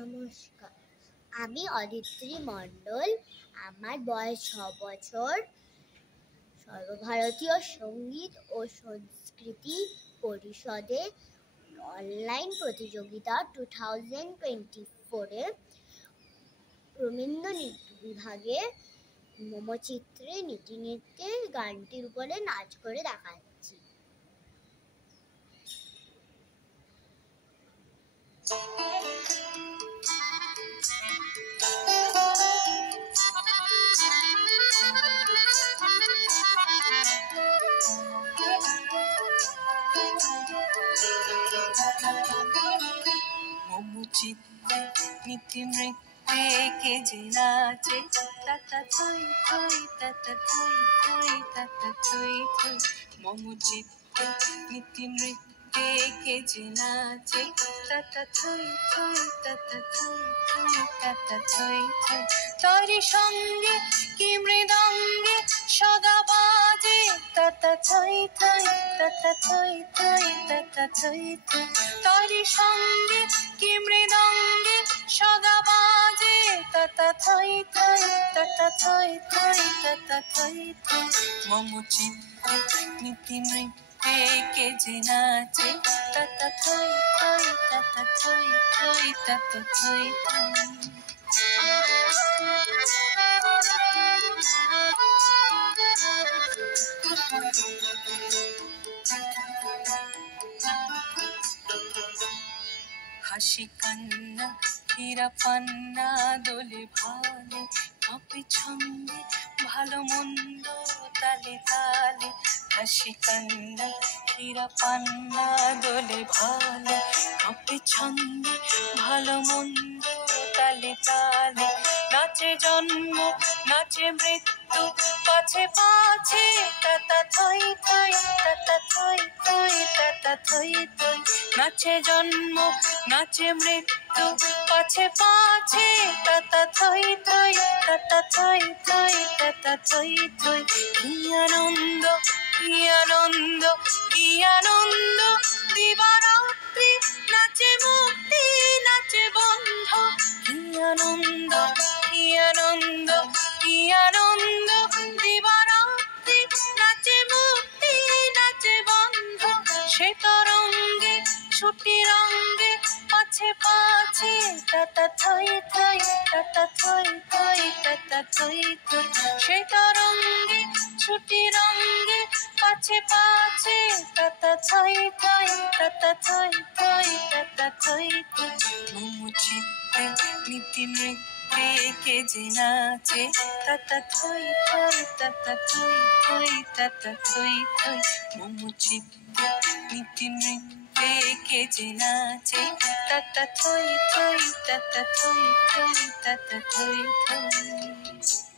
নমস্কার, আমি অদিত্রী মণ্ডল। আমার বয়স ৬ বছর। সর্বভারতীয় সঙ্গীত ও সংস্কৃতি পরিষদে অনলাইন প্রতিযোগিতা 2024-এ রবীন্দ্র নৃত্য বিভাগে মমচিত্রে নীতিনৃত্যে গানটির উপরে নাচ করে দেখাচ্ছি। মমচিত্তে নীতি নৃত্যে কে যে নাচে, তাতা থই থই তাতা থই থই তাতা থই থই। মমচিত্তে নীতি নৃত্যে কে যে নাচে, তাতা থই থই তাতা থই থই তাতা থই থই। তারি সঙ্গে কি মৃদঙ্গে সদা বাজে, তাতা থই থই তাতা থই থই তাতা থই থই। তারি সঙ্গে কি মৃদঙ্গে সদা বাজে, তাতা থই থই তাতা থই থই তাতা থই থই। মমচিত্তে নীতি নৃত্যে কে যে নাচে, তাতা থই থই তাতা থই থই তাতা থই থই। হাসি কান্না হীরা পান্না দোলে ভালে, কাঁপে ছন্দে ভালো মন্দ তালে তালে। হাসি কান্না হীরা পান্না দোলে ভালে, কাঁপে ছন্দে ভালো মন্দ তালে তালে। নাচে জন্ম নাচে মৃত্যু পাছে পাছে, তাতা থই থই তাতা থই থই তাতা থই থই। নাচে জন্ম নাচে মৃত্যু পাছে পাছে, তাতা থই থই তাতা থই থই তাতা থই থই। কি আনন্দ কি আনন্দ কি আনন্দ, দিবারাত্রি নাচে মুক্তি নাচে বন্ধ। কি আনন্দ কি আনন্দ কি আনন্দ, দিবারাত্রি নাচে মুক্তি নাচে বন্ধ। সে তরঙ্গে ছুটি রঙ্গে পাছে পাছে, তাতা থই থই তাতা থই থই তাতা থই থই। সে তরঙ্গে ছুটি রঙ্গে পাছে পাছে, তাতা থই থই তাতা থই থই তাতা থই থই। মমচিত্তে নীতি নৃত্যে কে যে নাচে, তাতা থই থই তাতা থই থই তাতা থই থই। মমচিত্তে নীতি নৃত্যে কে যে নাচে, তাতা থই থই তাতা থই থই তাতা থই থই।